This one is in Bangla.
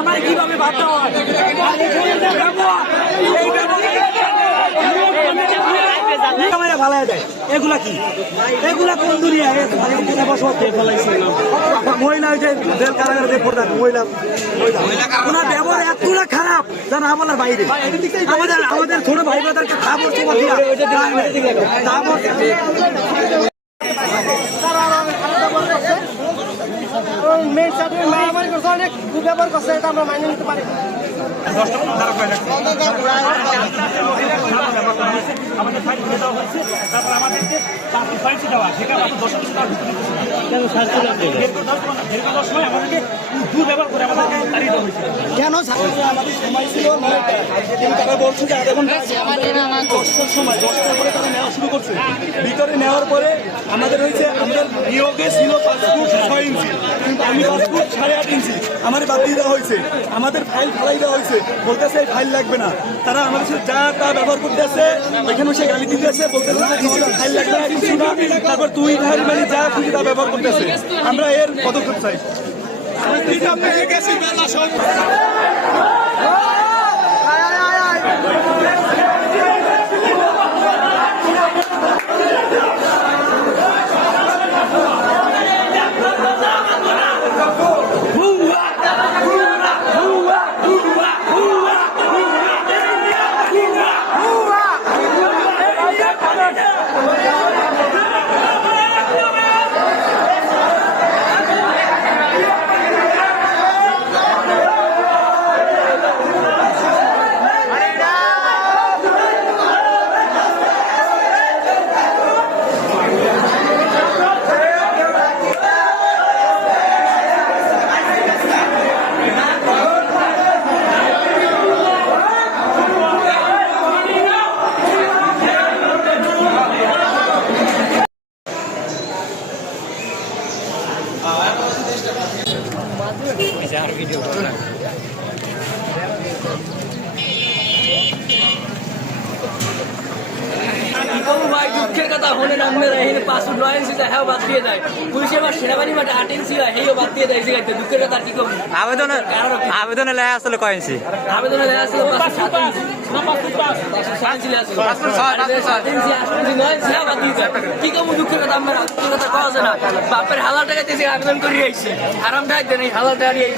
আমার কিভাবে ভাবতে হয় ভালো দেয় এগুলা কি এগুলা কোন দুনিয়া মহিলা জেল কারাগারে প্রধান মহিলা ওনার ব্যবহার এতটা খারাপ যা না বলার বাইরে আমাদের ছোট ভাই বাদারকে খাবার মেয়ের সাথে মারামারি করছে অনেক ব্যবহার করছে এটা আমরা মাইনে নিতে পারি কেন আমাদের সময় ছিল তারা বলছে যে আধা ঘন্টা 10টার সময় 10টার পরে তারা নেওয়া শুরু করছে ভিতরে নেওয়ার পরে আমাদের হয়েছে আমাদের নিয়োগে ছিল 5 ফুট 6 ইঞ্চি কিন্তু আমি 5 ফুট 8.5 ইঞ্চি আমার বাদ দিয়ে দেওয়া হয়েছে আমাদের ফাইল ফালাই দেওয়া হয়েছে বলতেছে এই ফাইল লাগবে না তারা আমাদের সাথে যা তা ব্যবহার করতেছে ওইখানে সে গালি দিতেছে বলতেছে ফাইল লাগবে না কিছু না তারপর তুই ভাই মানে যা খুশি তা ব্যবহার করতেছে আমরা এর পদক্ষেপ চাই ভাই দুঃখের কথা হলে নামবে পাসপোর্ট 9 ইঞ্চি হ্যাঁ বাদ দিয়ে দেয় পুলিশে বা সেনাবাহিনী মাঠে 8 ইঞ্চি হয় হেও বাদ দিয়ে দেয় জায়গাতে দুঃখের কথা কি করবো আবেদনে লেখা আসলে কয় ইঞ্চি আবেদনে লেখা আসলে 5 কি করবো দুঃখের কথা আমরা কথা কওয়া যায় না বাপের হালাল টাকা দিয়ে আবেদন করে আইছি আরাম টাকা দেন এই হালাল টাকা দিয়ে